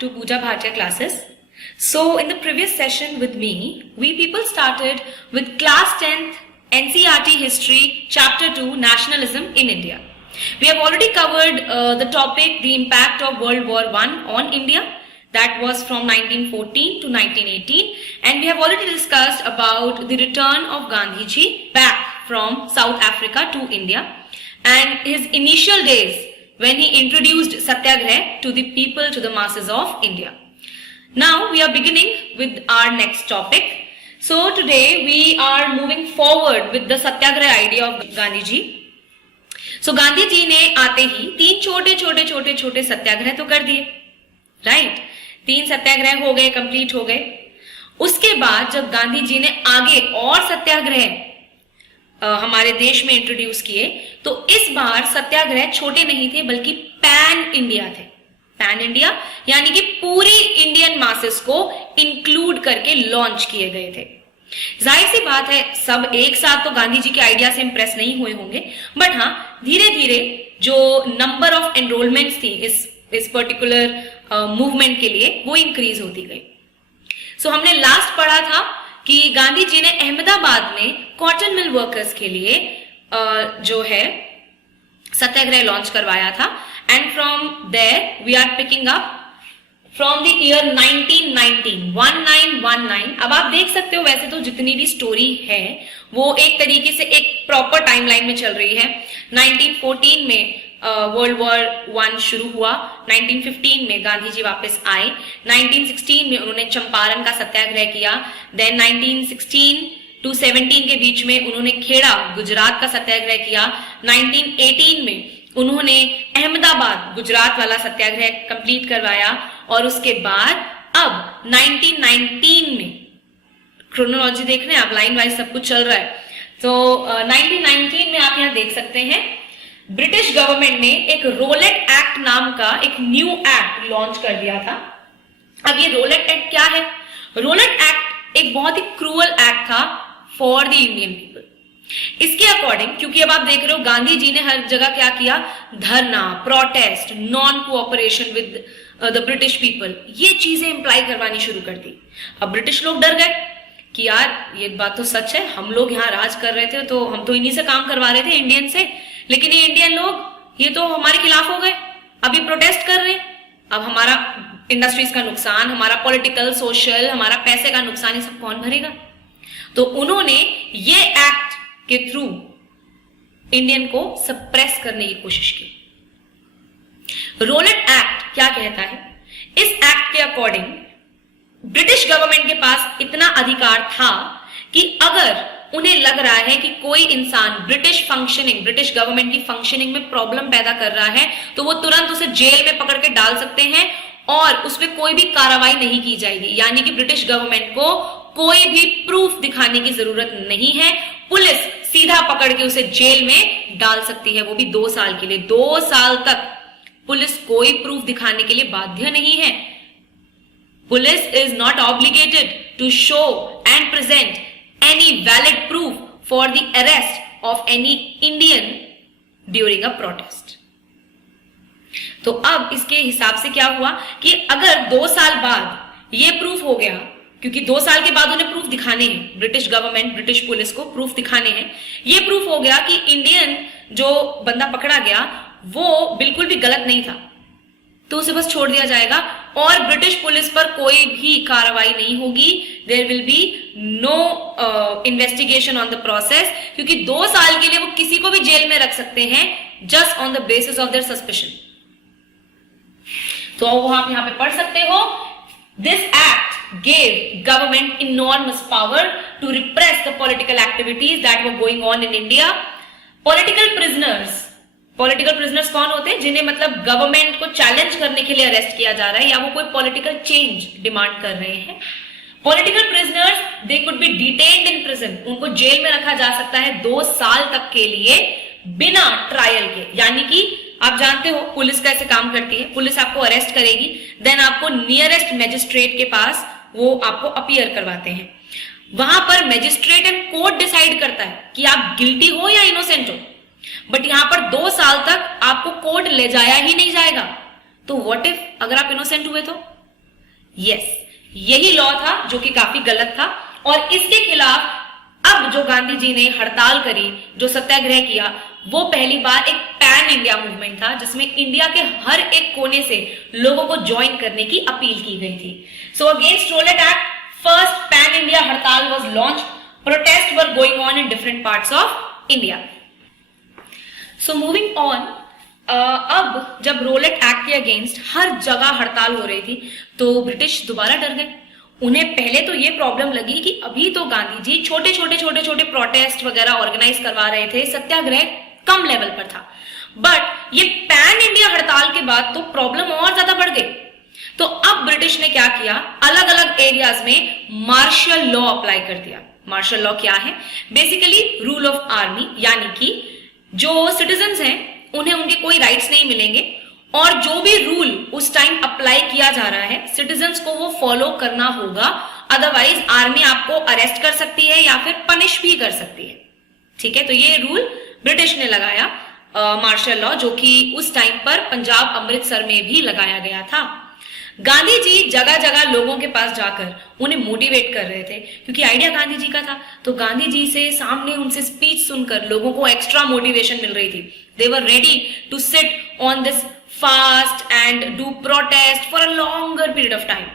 to Pooja Bhatia classes. So in the previous session with me, we people started with class 10th NCERT History Chapter 2 Nationalism in India. We have already covered the topic, the impact of World War I on India. That was from 1914 to 1918, and we have already discussed about the return of Gandhiji back from South Africa to India and his initial days when he introduced Satyagraha to the people, to the masses of India. Now we are beginning with our next topic. So today we are moving forward with the Satyagraha idea of Gandhiji. So Gandhi ji ने आते ही तीन छोटे सत्याग्रह तो कर दिए, right? 3 सत्याग्रह हो गए, complete हो गए. उसके बाद जब गांधी जी ने आगे और सत्याग्रह हमारे देश में इंट्रोड्यूस किए, तो इस बार सत्याग्रह छोटे नहीं थे बल्कि पैन इंडिया थे. पैन इंडिया यानी कि पूरी इंडियन मासेस को इंक्लूड करके लॉन्च किए गए थे. जाहिर सी बात है, सब एक साथ तो गांधी जी के आइडिया से इंप्रेस नहीं हुए होंगे, बट हाँ धीरे धीरे जो नंबर ऑफ एनरोलमेंट्स थी इस पर्टिकुलर मूवमेंट के लिए वो इंक्रीज होती गई. सो हमने लास्ट पढ़ा था कि गांधी जी ने अहमदाबाद में कॉटन मिल वर्कर्स के लिए जो है सत्याग्रह लॉन्च करवाया था. And from there we are picking up from the year 1919. अब आप देख सकते हो वैसे तो जितनी भी स्टोरी है वो एक तरीके से एक प्रॉपर टाइमलाइन में चल रही है. 1914 में वर्ल्ड वॉर 1 शुरू हुआ, 1915 में गांधी जी वापस आए, 1916 में उन्होंने चंपारण का सत्याग्रह किया, देन 1916 टू 17 के बीच में उन्होंने खेड़ा गुजरात का सत्याग्रह किया, 1918 में उन्होंने अहमदाबाद गुजरात वाला सत्याग्रह कंप्लीट करवाया, और उसके बाद अब 1919 में क्रोनोलॉजी देख रहे हैं आप, लाइन वाइज सब कुछ चल रहा है. तो 1919 में आप यहां देख सकते हैं ब्रिटिश गवर्नमेंट ने एक रोलेट एक्ट नाम का एक न्यू एक्ट लॉन्च कर दिया था. अब ये रोलेट एक्ट क्या है? रोलेट एक्ट एक बहुत ही क्रूअल एक्ट था फॉर द इंडियन पीपल. इसके अकॉर्डिंग, क्योंकि अब आप देख रहे हो गांधी जी ने हर जगह क्या किया, धरना, protest, non cooperation with the British people, ये चीजें इंप्लाई करवानी शुरू कर दी. अब ब्रिटिश लोग डर गए कि यार ये बात तो सच है, हम लोग यहाँ राज कर रहे थे तो हम तो इन्हीं से काम करवा रहे थे इंडियन से, लेकिन ये इंडियन लोग ये तो हमारे खिलाफ हो गए, अभी प्रोटेस्ट कर रहे हैं. अब हमारा इंडस्ट्रीज का नुकसान, हमारा पॉलिटिकल, सोशल, हमारा पैसे का नुकसान, ये सब कौन भरेगा? तो उन्होंने ये एक्ट के थ्रू इंडियन को सप्रेस करने की कोशिश की. रोलेट एक्ट क्या कहता है? इस एक्ट के अकॉर्डिंग ब्रिटिश गवर्नमेंट के पास इतना अधिकार था कि अगर उन्हें लग रहा है कि कोई इंसान ब्रिटिश गवर्नमेंट की फंक्शनिंग में प्रॉब्लम पैदा कर रहा है, तो वो तुरंत उसे जेल में पकड़ के डाल सकते हैं और उसमें कोई भी कार्रवाई नहीं की जाएगी. यानी कि ब्रिटिश गवर्नमेंट को कोई भी प्रूफ दिखाने की जरूरत नहीं है, पुलिस सीधा पकड़ के उसे जेल में डाल सकती है, वो भी 2 साल के लिए. 2 साल तक पुलिस कोई प्रूफ दिखाने के लिए बाध्य नहीं है. Police is not obligated to show and present any valid proof for the arrest of any Indian during a protest. तो अब इसके हिसाब से क्या हुआ कि अगर 2 साल बाद ये प्रूफ हो गया, क्योंकि 2 साल के बाद उन्हें प्रूफ दिखाने हैं, ब्रिटिश गवर्नमेंट, ब्रिटिश पुलिस को प्रूफ दिखाने हैं, ये प्रूफ हो गया कि इंडियन जो बंदा पकड़ा गया वो बिल्कुल भी गलत नहीं था, तो उसे बस छोड़ दिया जाएगा और ब्रिटिश पुलिस पर कोई भी कार्रवाई नहीं होगी. There will be no investigation on the process, क्योंकि 2 साल के लिए वो किसी को भी जेल में रख सकते हैं just on the basis of their suspicion. तो वो आप यहां पे पढ़ सकते हो, this act gave government enormous power to repress the political activities that were going on in India. Political prisoners कौन होते हैं? जिन्हें मतलब गवर्नमेंट को चैलेंज करने के लिए अरेस्ट किया जा रहा है या वो कोई पॉलिटिकल चेंज डिमांड कर रहे हैं. Political prisoners they could be detained in prison, उनको जेल में रखा जा सकता है 2 साल तक के लिए बिना ट्रायल के. यानी कि आप जानते हो पुलिस कैसे काम करती है, पुलिस आपको अरेस्ट करेगी, देन आपको नियरेस्ट मैजिस्ट्रेट के पास वो आपको अपीयर करवाते हैं. वहां पर मैजिस्ट्रेट एंड कोर्ट डिसाइड करता है कि आप गिल्टी हो या इनोसेंट हो, बट यहां पर 2 साल तक आपको कोर्ट ले जाया ही नहीं जाएगा. तो व्हाट इफ अगर आप इनोसेंट हुए तो यस, यही लॉ था जो कि काफी गलत था और इसके खिलाफ अब जो गांधी जी ने हड़ताल करी, जो सत्याग्रह किया, वो पहली बार एक पैन इंडिया मूवमेंट था जिसमें इंडिया के हर एक कोने से लोगों को ज्वाइन करने की अपील की गई थी। So against Rowlatt act first pan India हड़ताल was launch. Protest were going on in different parts of India. So moving on, अब जब रोलेट एक्ट के अगेंस्ट हर जगह हड़ताल हो रही थी तो ब्रिटिश दोबारा डर गए। उन्हें पहले तो ये प्रॉब्लम लगी कि अभी तो गांधी जी छोटे छोटे प्रोटेस्ट वगैरह ऑर्गेनाइज करवा रहे थे, सत्याग्रह कम लेवल पर था, बट ये पैन इंडिया हड़ताल के बाद तो प्रॉब्लम और ज्यादा बढ़ गई। तो अब ब्रिटिश ने क्या किया, अलग अलग एरियाज में मार्शल लॉ अप्लाई कर दिया। मार्शल लॉ क्या है? बेसिकली रूल ऑफ आर्मी, यानी कि जो सिटीजन्स हैं उन्हें उनके कोई राइट्स नहीं मिलेंगे और जो भी रूल उस टाइम अप्लाई किया जा रहा है सिटीजन्स को वो फॉलो करना होगा, अदरवाइज आर्मी आपको अरेस्ट कर सकती है या फिर पनिश भी कर सकती है। ठीक है, तो ये रूल ब्रिटिश ने लगाया, मार्शल लॉ, जो कि उस टाइम पर पंजाब अमृतसर में भी लगाया गया था। गांधी जी जगह जगह लोगों के पास जाकर उन्हें मोटिवेट कर रहे थे, क्योंकि आइडिया गांधी जी का था। तो गांधी जी से सामने उनसे स्पीच सुनकर लोगों को एक्स्ट्रा मोटिवेशन मिल रही थी। They were ready to sit on this fast and do protest for a longer period of time.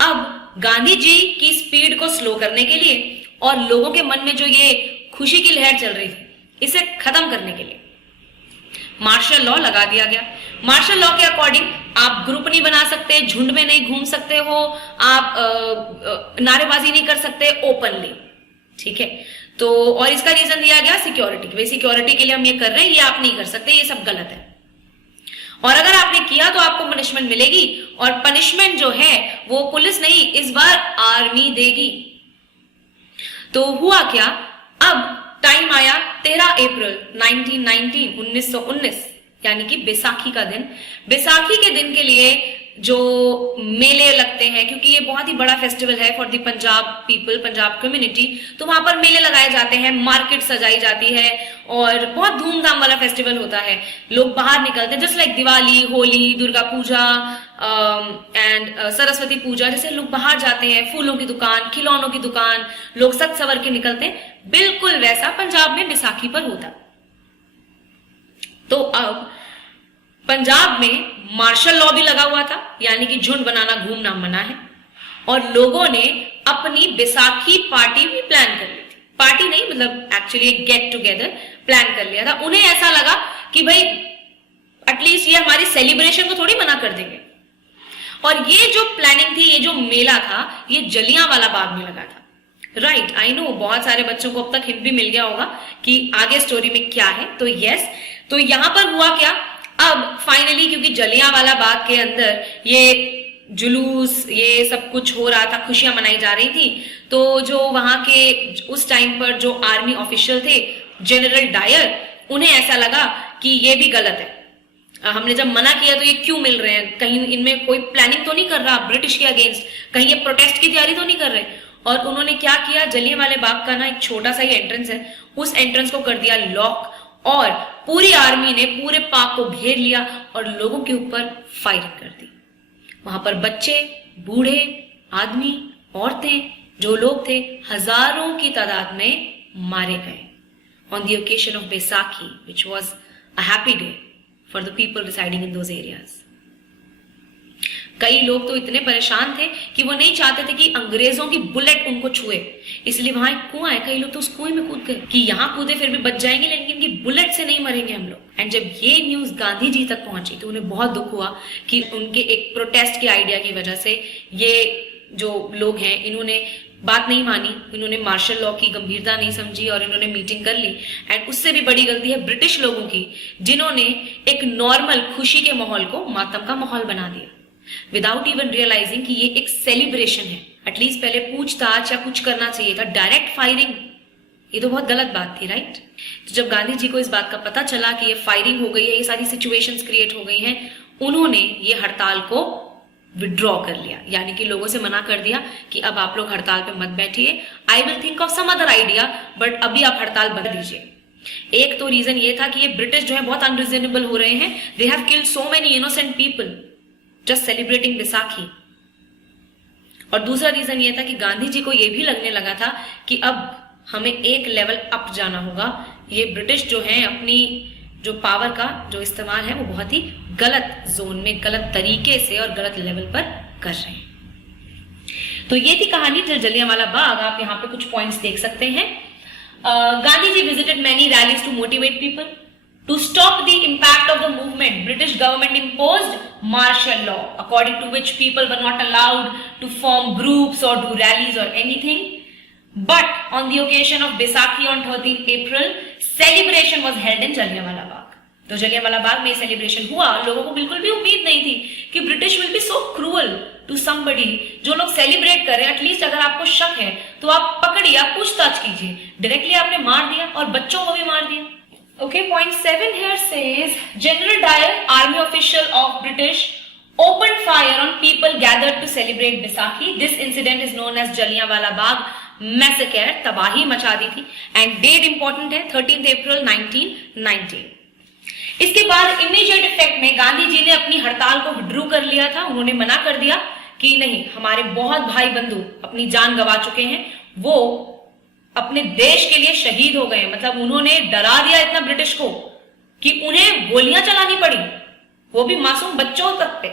अब गांधी जी की स्पीड को स्लो करने के लिए और लोगों के मन में जो ये खुशी की लहर चल रही थी, इसे खत्म करने के लिए मार्शल लॉ लगा दिया गया। मार्शल लॉ के अकॉर्डिंग आप ग्रुप नहीं बना सकते, झुंड में नहीं घूम सकते हो, आप नारेबाजी नहीं कर सकते ओपनली। ठीक है, तो और इसका रीजन दिया गया सिक्योरिटी, भाई सिक्योरिटी के लिए हम ये कर रहे हैं, ये आप नहीं कर सकते, ये सब गलत है। और अगर आपने किया तो आपको पनिशमेंट मिलेगी और पनिशमेंट जो है वो पुलिस नहीं, इस बार आर्मी देगी। तो हुआ क्या, अब टाइम आया 13 अप्रैल 1919 यानी कि बैसाखी का दिन। बैसाखी के दिन के लिए जो मेले लगते हैं, क्योंकि ये बहुत ही बड़ा फेस्टिवल है for the Punjab people, Punjab community, तो वहां पर मेले लगाए जाते हैं, मार्केट सजाई जाती है और बहुत धूमधाम वाला फेस्टिवल होता है। लोग बाहर निकलते हैं, just like Diwali, Holi, Durga Puja and Saraswati Puja, जैसे लोग बाहर जाते हैं, फूलों की दुकान, खिलौनों की दुकान, लोग सज सवर के निकलते हैं, बिल्कुल वैसा पंजाब में बैसाखी पर होता। तो अब पंजाब में मार्शल लॉ भी लगा हुआ था, यानी कि झुंड बनाना घूमना मना है, और लोगों ने अपनी बैसाखी पार्टी भी प्लान कर ली थी। पार्टी नहीं, मतलब एक्चुअली एक गेट टुगेदर प्लान कर लिया था। उन्हें ऐसा लगा कि भाई एटलीस्ट ये हमारी सेलिब्रेशन को थोड़ी मना कर देंगे। और ये जो प्लानिंग थी, ये जो मेला था, ये जलियांवाला बाग में लगा था। राइट, आई नो बहुत सारे बच्चों को अब तक हिंट भी मिल गया होगा कि आगे स्टोरी में क्या है। तो यस, तो यहां पर हुआ क्या, अब फाइनली क्योंकि जलियांवाला बाग के अंदर ये जुलूस, ये सब कुछ हो रहा था, खुशियां मनाई जा रही थी, तो जो वहां के उस टाइम पर जो आर्मी ऑफिशियल थे, जनरल डायर, उन्हें ऐसा लगा कि ये भी गलत है, हमने जब मना किया तो ये क्यों मिल रहे हैं, कहीं इनमें कोई प्लानिंग तो नहीं कर रहा ब्रिटिश के अगेंस्ट, कहीं ये प्रोटेस्ट की तैयारी तो नहीं कर रहे। और उन्होंने क्या किया, जलियांवाले बाग का ना एक छोटा सा ही एंट्रेंस है, उस एंट्रेंस को कर दिया लॉक और पूरी आर्मी ने पूरे पार्क को घेर लिया और लोगों के ऊपर फायरिंग कर दी। वहां पर बच्चे, बूढ़े, आदमी, औरतें, जो लोग थे, हजारों की तादाद में मारे गए on the occasion of Baisakhi, which was a happy day for the people residing in those areas. कई लोग तो इतने परेशान थे कि वो नहीं चाहते थे कि अंग्रेजों की बुलेट उनको छुए, इसलिए वहां एक कुआं है, कई लोग तो उस कुएं में कूद गए कि यहाँ कूदे फिर भी बच जाएंगे, लेकिन इनकी बुलेट से नहीं मरेंगे हम लोग। एंड जब ये न्यूज गांधी जी तक पहुंची तो उन्हें बहुत दुख हुआ कि उनके एक प्रोटेस्ट के आइडिया की वजह से ये जो लोग हैं इन्होंने बात नहीं मानी, इन्होंने मार्शल लॉ की गंभीरता नहीं समझी और इन्होंने मीटिंग कर ली। एंड उससे भी बड़ी गलती है ब्रिटिश लोगों की, जिन्होंने एक नॉर्मल खुशी के माहौल को मातम का माहौल बना दिया विदाउट इवन रियलाइजिंग कि ये एक सेलिब्रेशन है। एटलीस्ट पहले पूछताछ या कुछ करना चाहिए था, डायरेक्ट फायरिंग, ये तो बहुत गलत बात थी, राइट। तो जब गांधी जी को इस बात का पता चला कि ये फायरिंग हो गई है, ये सारी सिचुएशंस क्रिएट हो गई हैं, उन्होंने ये हड़ताल को विड्रॉ कर लिया, यानी कि लोगों से मना कर दिया कि अब आप लोग हड़ताल पे मत बैठिए, I will think of some other idea, but अभी आप हड़ताल बंद दीजिए। एक तो रीजन ये था कि ये ब्रिटिश जो है बहुत अनरीजनेबल हो रहे हैं, they have killed so many innocent people just celebrating Baisakhi. और दूसरा रीजन ये था कि गांधी जी को ये भी लगने लगा था कि अब हमें एक लेवल अप जाना होगा, ये ब्रिटिश जो है अपनी जो पावर का जो इस्तेमाल है वो बहुत ही गलत जोन में, गलत तरीके से और गलत लेवल पर कर रहे हैं। तो ये थी कहानी जलियांवाला बाग। आप यहाँ पे कुछ पॉइंट्स देख सकते हैं। Gandhi ji visited many rallies to motivate people to stop the impact of the movement. British government imposed martial law according to which people were not allowed to form groups or do rallies or anything. But on the occasion of Baisakhi on 13th April, celebration was held in Jallianwala Bagh. तो जलियांवाला बाग में celebration हुआ। लोगों को बिल्कुल भी उम्मीद नहीं थी कि British will be so cruel to somebody. जो लोग सेलिब्रेट कर रहे हैं, एटलीस्ट अगर आपको शक है तो आप पकड़िए, आप पूछताछ कीजिए। डायरेक्टली आपने मार दिया और बच्चों को भी मार दिया। Okay, point 7 here says General Dyer, army official of British, opened fire on people gathered to celebrate Baisakhi. This incident is known as Jallianwala Bagh massacre. तबाही मचा दी थी। And date important है 13th April 1919। इसके बाद immediate effect में गांधी जी ने अपनी हड़ताल को विड्रू कर लिया था। उन्होंने मना कर दिया कि नहीं, हमारे बहुत भाई बंधु अपनी जान गंवा चुके हैं, वो अपने देश के लिए शहीद हो गए। मतलब उन्होंने डरा दिया इतना ब्रिटिश को कि उन्हें गोलियां चलानी पड़ी, वो भी मासूम बच्चों तक पे।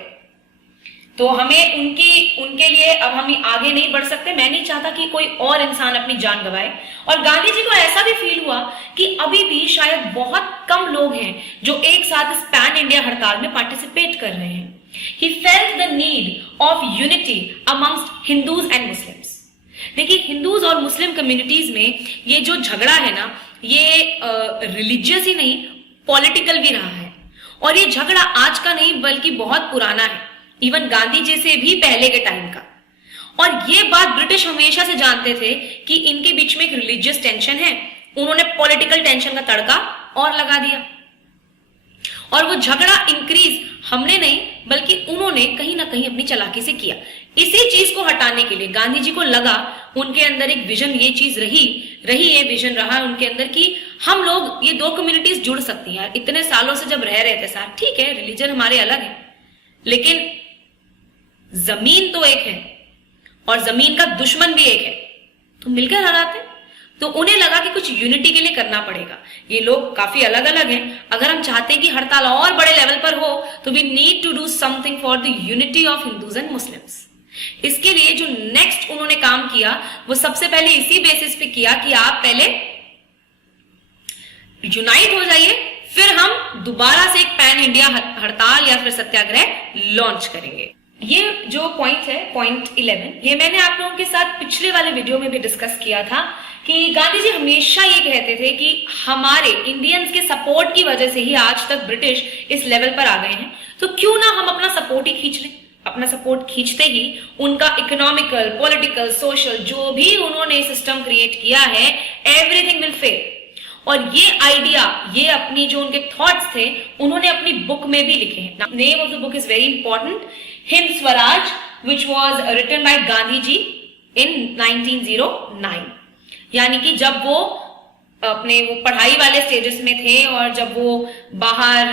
तो हमें उनके लिए अब हम आगे नहीं बढ़ सकते। मैं नहीं चाहता कि कोई और इंसान अपनी जान गंवाए। और गांधी जी को ऐसा भी फील हुआ कि अभी भी शायद बहुत कम लोग हैं जो एक साथ इस पैन इंडिया हड़ताल में पार्टिसिपेट कर रहे हैं। He felt the need of unity amongst Hindus and Muslims. देखिए, हिंदूज और मुस्लिम कम्युनिटीज में ये जो झगड़ा है ना, ये रिलीजियस ही नहीं, पॉलिटिकल भी रहा है। और ये झगड़ा आज का नहीं बल्कि बहुत पुराना है, इवन गांधी जी से भी पहले के टाइम का। और ये बात ब्रिटिश हमेशा से जानते थे कि इनके बीच में एक रिलीजियस टेंशन है। उन्होंने पॉलिटिकल टेंशन का तड़का और लगा दिया और वो झगड़ा इंक्रीज हमने नहीं बल्कि उन्होंने कहीं ना कहीं अपनी चालाकी से किया। इसी चीज को हटाने के लिए गांधी जी को लगा, उनके अंदर एक विजन, ये चीज रही ये विजन रहा उनके अंदर कि हम लोग ये दो कम्युनिटीज जुड़ सकती हैं। इतने सालों से जब रह रहे थे साथ, ठीक है रिलीजन हमारे अलग है लेकिन जमीन तो एक है और जमीन का दुश्मन भी एक है, तो मिलकर हराते। तो उन्हें लगा कि कुछ यूनिटी के लिए करना पड़ेगा। ये लोग काफी अलग अलग हैं, अगर हम चाहते हैं कि हड़ताल और बड़े लेवल पर हो तो we need to do something for the unity of Hindus and Muslims. इसके लिए जो नेक्स्ट उन्होंने काम किया वो सबसे पहले इसी बेसिस पे किया कि आप पहले यूनाइट हो जाइए, फिर हम दोबारा से एक पैन इंडिया हड़ताल या फिर सत्याग्रह लॉन्च करेंगे। ये जो पॉइंट है, पॉइंट 11, ये मैंने आप लोगों के साथ पिछले वाले वीडियो में भी डिस्कस किया था कि गांधी जी हमेशा ये कहते थे कि हमारे इंडियंस के सपोर्ट की वजह से ही आज तक ब्रिटिश इस लेवल पर आ गए हैं, तो क्यों ना हम अपना सपोर्ट ही खींच लें। अपना सपोर्ट खींचते ही उनका इकोनॉमिकल, पॉलिटिकल, सोशल जो भी उन्होंने सिस्टम क्रिएट किया है, एवरीथिंग विल फेल। और ये आइडिया, ये अपनी जो उनके थॉट्स थे उन्होंने अपनी बुक में भी लिखे हैं। Name of the book is very important, Hind Swaraj, which was written by Gandhi ji in 1909। यानी कि जब वो अपने वो पढ़ाई वाले स्टेजेस में थे और जब वो बाहर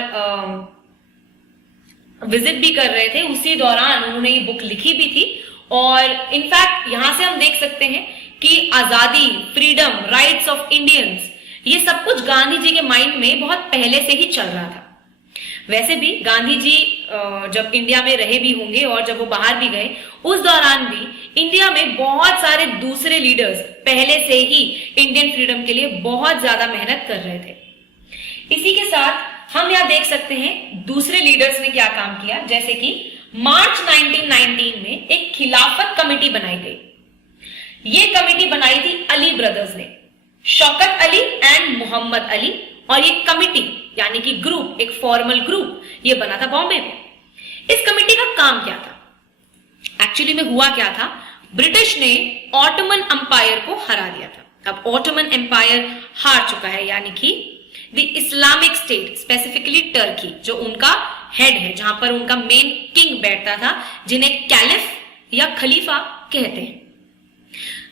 विजिट भी कर रहे थे, उसी दौरान उन्होंने ये बुक लिखी भी थी। और इनफैक्ट यहां से हम देख सकते हैं कि आजादी, फ्रीडम, राइट्स ऑफ इंडियंस, ये सब कुछ गांधी जी के माइंड में बहुत पहले से ही चल रहा था। वैसे भी गांधी जी जब इंडिया में रहे भी होंगे और जब वो बाहर भी गए, उस दौरान भी इंडिया में बहुत सारे दूसरे लीडर्स पहले से ही इंडियन फ्रीडम के लिए बहुत ज्यादा मेहनत कर रहे थे। इसी के साथ हम यहां देख सकते हैं दूसरे लीडर्स ने क्या काम किया, जैसे कि मार्च 1919 में एक खिलाफत कमेटी बनाई गई। ये कमेटी बनाई थी अली ब्रदर्स ने, शौकत अली एंड मोहम्मद अली। और ये कमेटी यानी कि ग्रुप, एक फॉर्मल ग्रुप, ये बना था बॉम्बे में। इस कमेटी का काम क्या था? एक्चुअली में हुआ क्या था, ब्रिटिश ने ऑटोमन एम्पायर को हरा दिया था। अब ऑटोमन एम्पायर हार चुका है, यानी कि the Islamic state, specifically Turkey, जो उनका हेड है, जहां पर उनका मेन किंग बैठता था, जिन्हें कैलिफ या खलीफा कहते हैं,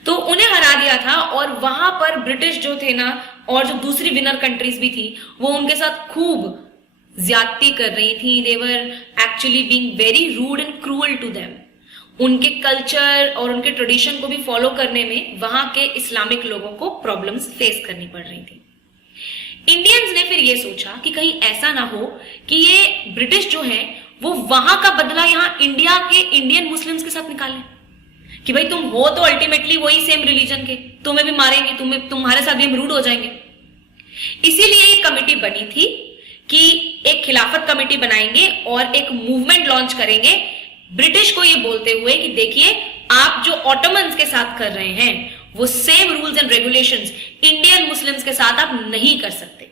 तो उन्हें हरा दिया था। और वहां पर ब्रिटिश जो थे ना, और जो दूसरी विनर कंट्रीज भी थी, वो उनके साथ खूब ज्यादती कर रही थी। They were actually being very rude and cruel to them. उनके कल्चर और उनके ट्रेडिशन को भी फॉलो करने में वहां के इस्लामिक लोगों को प्रॉब्लम्स फेस करनी पड़ रही थी। इंडियंस ने फिर ये सोचा कि कहीं ऐसा ना हो कि ये ब्रिटिश जो है वो वहां का बदला यहां इंडिया के इंडियन मुस्लिम्स के साथ निकालें, कि भाई तुम हो तो अल्टीमेटली वही सेम रिलीजन के, तुम्हें भी मारेंगे, तुम्हारे साथ भी हम रूड हो जाएंगे। इसीलिए एक कमेटी बनी थी कि एक खिलाफत कमेटी बनाएंगे और एक मूवमेंट लॉन्च करेंगे ब्रिटिश को ये बोलते हुए कि देखिए आप जो ऑटोमन्स के साथ कर रहे हैं वो same rules and regulations Indian Muslims के साथ आप नहीं कर सकते।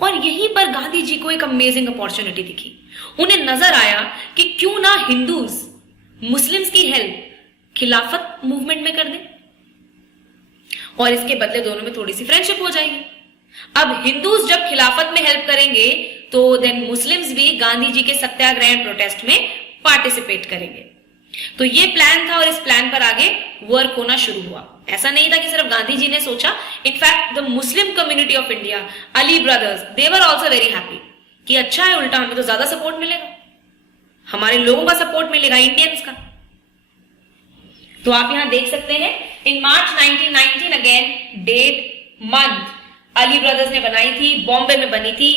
और यहीं पर गांधी जी को एक अमेजिंग अपॉर्चुनिटी दिखी। उन्हें नजर आया कि क्यों ना हिंदूज मुस्लिम्स की हेल्प खिलाफत मूवमेंट में कर दें और इसके बदले दोनों में थोड़ी सी फ्रेंडशिप हो जाएगी। अब हिंदूज जब खिलाफत में हेल्प करेंगे तो देन मुस्लिम्स भी गांधी जी के सत्याग्रह एंड प्रोटेस्ट में पार्टिसिपेट करेंगे। तो ये प्लान था और इस प्लान पर आगे वर्क होना शुरू हुआ। ऐसा नहीं था कि सिर्फ गांधी जी ने सोचा, in fact the Muslim community of India, Ali brothers, they were also very happy कि अच्छा है, उल्टा हमें तो ज्यादा सपोर्ट मिलेगा, हमारे लोगों का सपोर्ट मिलेगा, इंडियंस का। तो आप यहां देख सकते हैं in March 1919 again date month Ali brothers ने बनाई थी, बॉम्बे में बनी थी।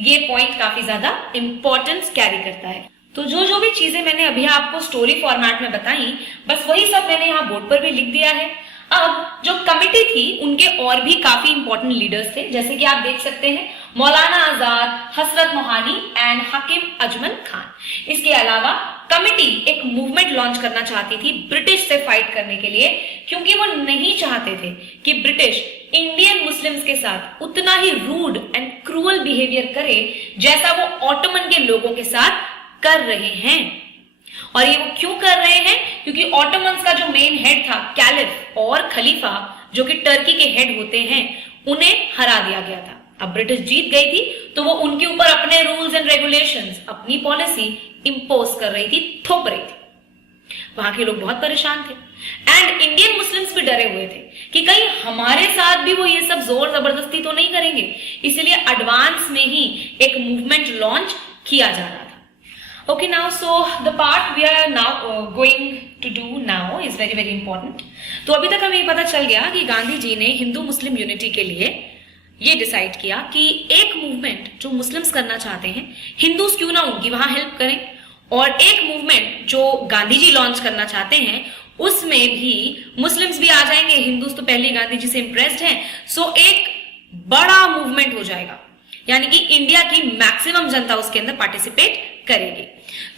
ये पॉइंट काफी ज्यादा इंपॉर्टेंस कैरी करता है। तो जो भी चीजें मैंने अभी आपको स्टोरी फॉर्मेट में बताई, बस वही सब मैंने यहाँ बोर्ड पर भी लिख दिया है। अब जो कमिटी थी उनके और भी काफी इंपॉर्टेंट लीडर्स थे, जैसे कि आप देख सकते हैं मौलाना आजाद, हसरत मोहानी एंड हकीम अजमल खान। इसके अलावा कमिटी एक मूवमेंट लॉन्च करना चाहती थी ब्रिटिश से फाइट करने के लिए, क्योंकि वो नहीं चाहते थे कि ब्रिटिश इंडियन मुस्लिम्स के साथ उतना ही रूड एंड क्रूअल बिहेवियर करे जैसा वो ऑटोमन के लोगों के साथ कर रहे हैं। और ये वो क्यों कर रहे हैं? क्योंकि ऑटोमन्स का जो मेन हेड था कैलिफ और खलीफा, जो कि टर्की के हेड होते हैं, उन्हें हरा दिया गया था। अब ब्रिटिश जीत गई थी तो वो उनके ऊपर अपने रूल्स एंड रेगुलेशंस, अपनी पॉलिसी इंपोज कर रही थी, थोप रही थी। वहां के लोग बहुत परेशान थे एंड इंडियन मुस्लिम्स भी डरे हुए थे कि कहीं हमारे साथ भी वो ये सब जोर जबरदस्ती तो नहीं करेंगे। इसलिए एडवांस में ही एक मूवमेंट लॉन्च किया जा रहा था। Okay, now so the part we are now going to do now is very very important. तो अभी तक हमें ये पता चल गया कि गांधी जी ने हिंदू मुस्लिम यूनिटी के लिए ये डिसाइड किया कि एक मूवमेंट जो मुस्लिम्स करना चाहते हैं, हिंदूज क्यों ना उनकी वहां हेल्प करें, और एक मूवमेंट जो गांधी जी लॉन्च करना चाहते हैं उसमें भी मुस्लिम्स भी आ जाएंगे। हिंदूज तो पहले गांधी जी से इंप्रेस्ड हैं, सो एक बड़ा मूवमेंट हो जाएगा, यानी कि इंडिया की मैक्सिमम जनता उसके अंदर पार्टिसिपेट करेगी।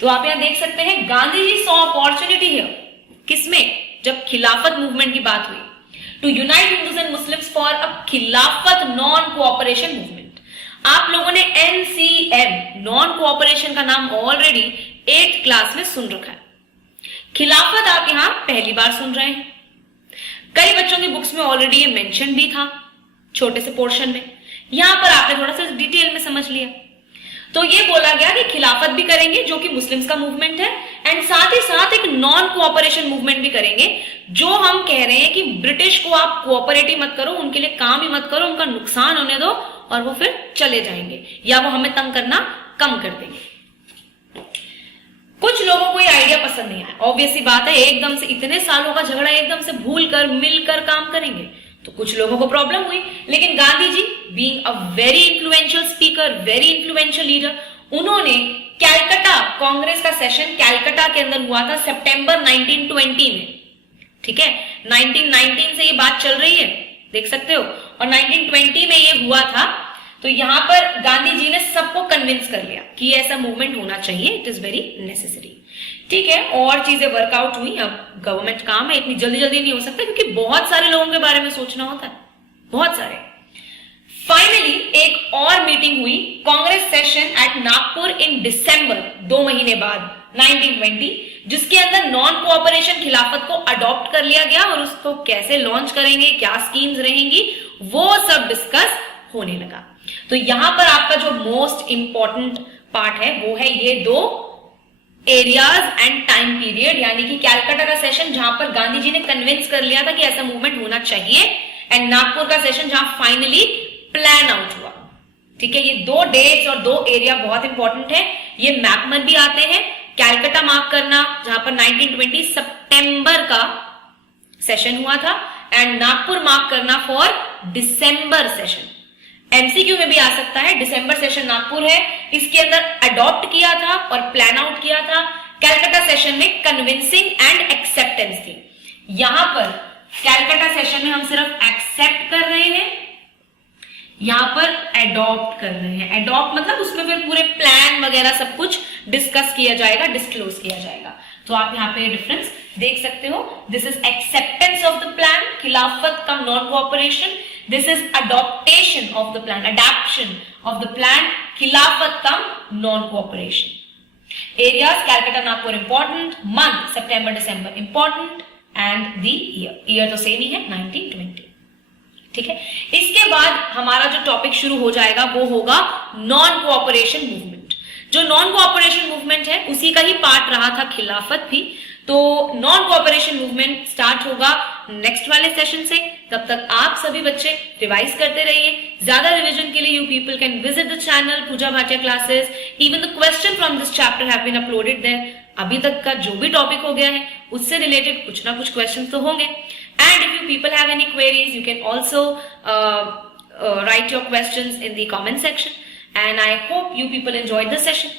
तो आप यहां देख सकते हैं गांधी जी सॉ अपॉर्चुनिटी है किसमें, जब खिलाफत मूवमेंट की बात हुई, to unite Hindus and Muslims for a Khilafat non cooperation movement. आप लोगों ने NCM नॉन कोऑपरेशन का नाम ऑलरेडी 8th क्लास में सुन रखा है। खिलाफत आप यहां पहली बार सुन रहे हैं। कई बच्चों की बुक्स में ऑलरेडी ये मेंशन भी था छोटे से पोर्शन में, यहां पर आपने थोड़ा सा डिटेल में समझ लिया। तो ये बोला गया कि खिलाफत भी करेंगे जो कि मुस्लिम्स का मूवमेंट है, एंड साथ ही साथ एक नॉन कोऑपरेशन मूवमेंट भी करेंगे, जो हम कह रहे हैं कि ब्रिटिश को आप कोऑपरेट ही मत करो, उनके लिए काम ही मत करो, उनका नुकसान होने दो और वो फिर चले जाएंगे या वो हमें तंग करना कम कर देंगे। कुछ लोगों को ये आइडिया पसंद नहीं आया, ऑब्वियस सी बात है, एकदम से इतने सालों का झगड़ा एकदम से भूल कर मिलकर काम करेंगे, तो कुछ लोगों को प्रॉब्लम हुई। लेकिन Gandhi ji being a very influential speaker, very influential leader, उन्होंने कैलकाटा कांग्रेस का सेशन कैलकाटा के अंदर हुआ था सितंबर 1920 में, ठीक है, 1919 से ये बात चल रही है, देख सकते हो, और 1920 में ये हुआ था। तो यहां पर गांधी जी ने सबको कन्विंस कर लिया कि ऐसा मूवमेंट होना चाहिए, इट इज वेरी नेसेसरी, ठीक है। और चीजें वर्कआउट हुई। अब गवर्नमेंट काम है, इतनी जल्दी जल्दी नहीं हो सकता क्योंकि बहुत सारे लोगों के बारे में सोचना होता है, बहुत सारे। फाइनली एक और मीटिंग हुई, कांग्रेस सेशन एट नागपुर इन दिसंबर, 2 महीने बाद 1920, जिसके अंदर नॉन कोऑपरेशन खिलाफत को अडॉप्ट कर लिया गया और उसको कैसे लॉन्च करेंगे, क्या स्कीम्स रहेंगी, वो सब डिस्कस होने लगा। तो यहां पर आपका जो मोस्ट इंपॉर्टेंट पार्ट है वो है ये 2 एरियाज एंड टाइम पीरियड, यानी कि कैलकाटा का सेशन जहां पर गांधी जी ने कन्विंस कर लिया था कि ऐसा मूवमेंट होना चाहिए, एंड नागपुर का सेशन जहां फाइनली प्लान आउट हुआ, ठीक है। ये 2 डेट्स और 2 एरिया बहुत इंपॉर्टेंट है, ये मैप में भी आते हैं, कैलकाटा मार्क करना, जहां पर 1920 सितंबर का सेशन हुआ था, एंड नागपुर मार्क करना फॉर दिसंबर सेशन। एमसीक्यू में भी आ सकता है, दिसंबर सेशन नागपुर है, इसके अंदर अडॉप्ट किया था और प्लान आउट किया था। कैलकाटा सेशन में कन्विंसिंग एंड एक्सेप्टेंस थी। यहां पर कैलकाटा सेशन में हम सिर्फ एक्सेप्ट कर रहे हैं, यहां पर एडॉप्ट कर रहे हैं। एडॉप्ट मतलब उसमें फिर पूरे प्लान वगैरह सब कुछ डिस्कस किया जाएगा, डिस्क्लोज किया जाएगा। तो आप यहाँ पे डिफरेंस देख सकते हो। This is acceptance of the plan, Khilafat cum non cooperation. This is adoptation of the plan, adaption of the plan, Khilafat cum non cooperation. Areas Calcutta Nagpur important, month September December important, and the year तो same ही है 1920। ठीक है, इसके बाद हमारा जो topic शुरू हो जाएगा वो होगा नॉन कोऑपरेशन मूवमेंट। जो नॉन कोऑपरेशन मूवमेंट है उसी का ही पार्ट रहा था खिलाफत भी। तो नॉन कोऑपरेशन मूवमेंट स्टार्ट होगा नेक्स्ट वाले सेशन से। तब तक आप सभी बच्चे रिवाइज करते रहिए। ज्यादा रिवीजन के लिए you people can visit the channel Pooja Bhatia classes. Even the question from this chapter have been uploaded there. अभी तक का जो भी टॉपिक हो गया है उससे रिलेटेड कुछ ना कुछ क्वेश्चन तो होंगे। And if you people have any queries, you can also write your questions in the comment section. And I hope you people enjoyed the session.